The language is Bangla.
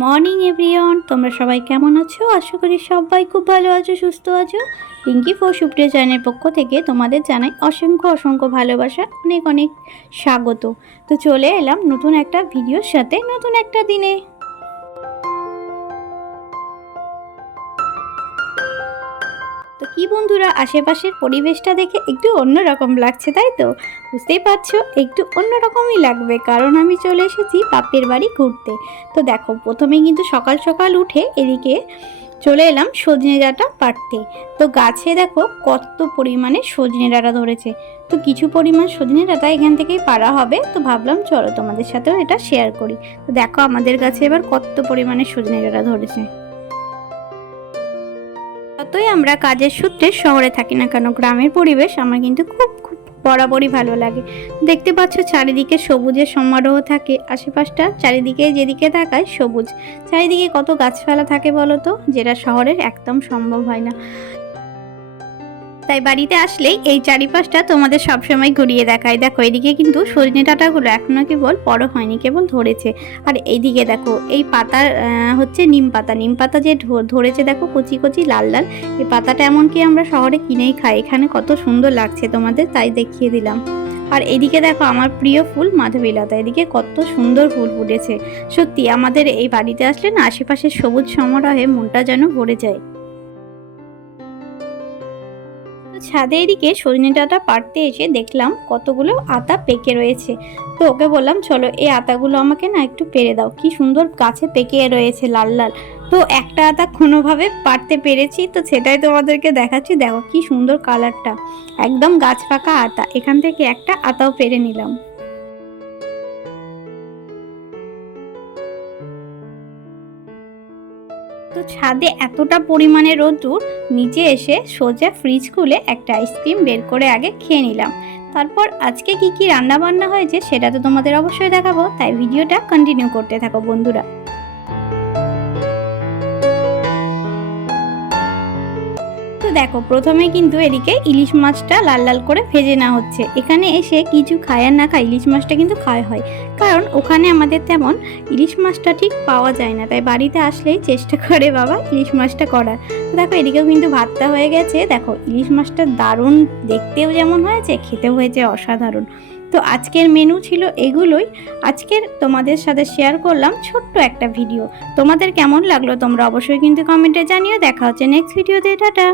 Morning, everyone. তোমরা সবাই কেমন আছো? আশা করি সবাই খুব ভালো আছো, সুস্থ আছো। পিঙ্কি ফোর সুপ্রিয় চ্যানেলের পক্ষ থেকে তোমাদের জানাই অসংখ্য অসংখ্য ভালোবাসা, অনেক অনেক স্বাগত। তো চলে এলাম নতুন একটা ভিডিওর সাথে, নতুন একটা দিনে। কি বন্ধুরা, আশেপাশের পরিবেশটা দেখে একটু অন্যরকম লাগছে, তাই তো? বুঝতেই পারছ, একটু অন্যরকমই লাগবে, কারণ আমি চলে এসেছি বাপের বাড়ি ঘুরতে। তো দেখো প্রথমে কিন্তু সকাল সকাল উঠে এদিকে চলে এলাম সজনে ডাঁটা পাড়তে। তো গাছে দেখো, কত পরিমাণে সজনে ডাঁটা ধরেছে। তো কিছু পরিমাণ সজনে ডাঁটা এখান থেকেই পাড়া হবে। তো ভাবলাম, চলো তোমাদের সাথেও এটা শেয়ার করি। তো দেখো, আমাদের গাছে এবার কত পরিমাণে সজনে ডাঁটা ধরেছে। যতই আমরা কাজের সূত্রে শহরে থাকি না কেন, গ্রামের পরিবেশ আমার কিন্তু খুব খুব বরাবরই ভালো লাগে। দেখতে পাচ্ছ চারিদিকে সবুজের সমারোহ থাকে, আশেপাশটা চারিদিকে যেদিকে তাকায় সবুজ। চারিদিকে কত গাছপালা থাকে বলো তো, যেটা শহরের একদম সম্ভব হয় না। তাই বাড়িতে আসলেই এই চারিপাশটা তোমাদের সবসময় ঘুরিয়ে দেখায়। দেখো, এদিকে কিন্তু সজনে ডাঁটাগুলো এখনও কেবল বড় হয়নি, কেবল ধরেছে। আর এইদিকে দেখো, এই পাতা হচ্ছে নিম পাতা। নিম পাতা যে ধরেছে দেখো, কচি কচি লাল লাল। এই পাতাটা এমনকি আমরা শহরে কিনেই খাই। এখানে কত সুন্দর লাগছে তোমাদের, তাই দেখিয়ে দিলাম। আর এদিকে দেখো, আমার প্রিয় ফুল মাধবীলতা। এদিকে কত সুন্দর ফুল ফুটেছে। সত্যি, আমাদের এই বাড়িতে আসলে না, আশেপাশের সবুজ সমারোহে মনটা যেন ভরে যায়। ছাদে দিকে সজনে ডাঁটা পাড়তে এসে দেখলাম কতগুলো আতা পেকে রয়েছে। তো ওকে বললাম, চলো, এই আতাগুলো আমাকে না একটু পেরে দাও। কি সুন্দর গাছে পেকে রয়েছে লাল লাল। তো একটা আতা কোনোভাবে পারতে পেরেছি, তো সেটাই তোমাদেরকে দেখাচ্ছি। দেখো কি সুন্দর কালারটা। একদম গাছ পাকা আতা। এখান থেকে একটা আতাও পেরে নিলাম। তো ছাদে এতটা পরিমাণে রোদ্দুর, নিচে এসে সোজা ফ্রিজ খুলে একটা আইসক্রিম বের করে আগে খেয়ে নিলাম। তারপর আজকে কি কি রান্না বান্না হয়েছে সেটা তো তোমাদের অবশ্যই দেখাবো, তাই ভিডিওটা কন্টিনিউ করতে থাকো বন্ধুরা। তো দেখো, প্রথমে কিন্তু এদিকে ইলিশ মাছটা লাল লাল করে ভেজে না হচ্ছে। এখানে এসে কিছু খায় আর না খায় ইলিশ মাছটা কিন্তু খায় হয়। কারণ ওখানে আমাদের তেমন ইলিশ মাছটা ঠিক পাওয়া যায় না। তাই বাড়িতে আসলেই চেষ্টা করে বাবা ইলিশ মাছটা করার। দেখো, এদিকেও কিন্তু ভাতটা হয়ে গেছে। দেখো, ইলিশ মাছটা দারুণ, দেখতেও যেমন হয়েছে, খেতেও হয়েছে অসাধারণ। তো আজকের মেনু ছিল এগুলোই। আজকের তোমাদের সাথে শেয়ার করলাম ছোট্ট একটা ভিডিও তোমাদের কেমন লাগল তোমরা অবশ্যই কিন্তু কমেন্টে জানিয়ে দেখা হচ্ছে নেক্সট ভিডিওতে টাটা!